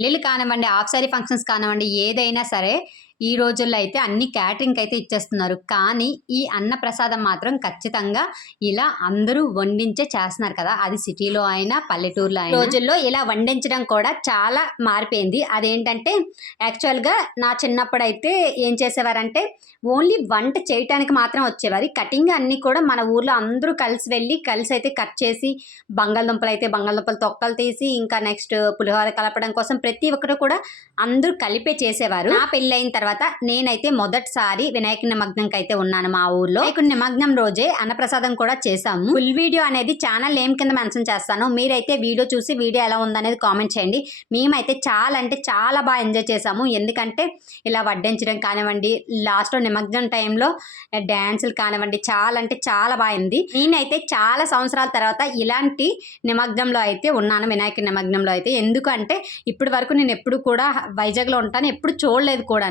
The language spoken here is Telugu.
పెళ్ళిళ్ళు కానివ్వండి, హాఫ్ సారీ ఫంక్షన్స్ కానివ్వండి, ఏదైనా సరే ఈ రోజుల్లో అయితే అన్ని క్యాటరింగ్‌కి అయితే ఇచ్చేస్తున్నారు. కానీ ఈ అన్నప్రసాదం మాత్రం ఖచ్చితంగా ఇలా అందరూ వండించే చేస్తున్నారు కదా! అది సిటీలో అయినా, పల్లెటూరులో అయినా. రోజుల్లో ఇలా వండించడం కూడా చాలా మారిపోయింది. అదేంటంటే యాక్చువల్‌గా నా చిన్నప్పుడైతే ఏం చేసేవారంటే ఓన్లీ వంట చేయటానికి మాత్రం వచ్చేవారు. కటింగ్ అన్నీ కూడా మన ఊర్లో అందరూ కలిసి వెళ్ళి కలిసి అయితే కట్ చేసి బంగాళదుంపలైతే బంగాళదుంపల తొక్కలు తీసి ఇంకా నెక్స్ట్ పులిహోర కలపడం కోసం ప్రతి ఒక్కరు కూడా అందరూ కలిపే చేసేవారు. నా పెళ్ళైన తర్వాత నేనైతే మొదటిసారి వినాయక నిమగ్నంకి అయితే ఉన్నాను మా ఊర్లో. వినాయకుడి నిమగ్నం రోజే అన్నప్రసాదం కూడా చేశాము. ఫుల్ వీడియో అనేది ఛానల్ నేమ్ కింద మెన్షన్ చేస్తాను. మీరైతే వీడియో చూసి వీడియో ఎలా ఉందనేది కామెంట్ చేయండి. మేమైతే చాలా అంటే చాలా బాగా ఎంజాయ్ చేసాము. ఎందుకంటే ఇలా వడ్డించడం కానివ్వండి, లాస్ట్లో నిమగ్నం టైంలో డ్యాన్సులు కానివ్వండి, చాలా అంటే చాలా బాగుంది. నేనైతే చాలా సంవత్సరాల తర్వాత ఇలాంటి నిమగ్నంలో అయితే ఉన్నాను, వినాయక నిమగ్నంలో అయితే. ఎందుకంటే ఇప్పటి వరకు నేను ఎప్పుడు కూడా వైజాగ్లో ఉంటాను, ఎప్పుడు చూడలేదు కూడా.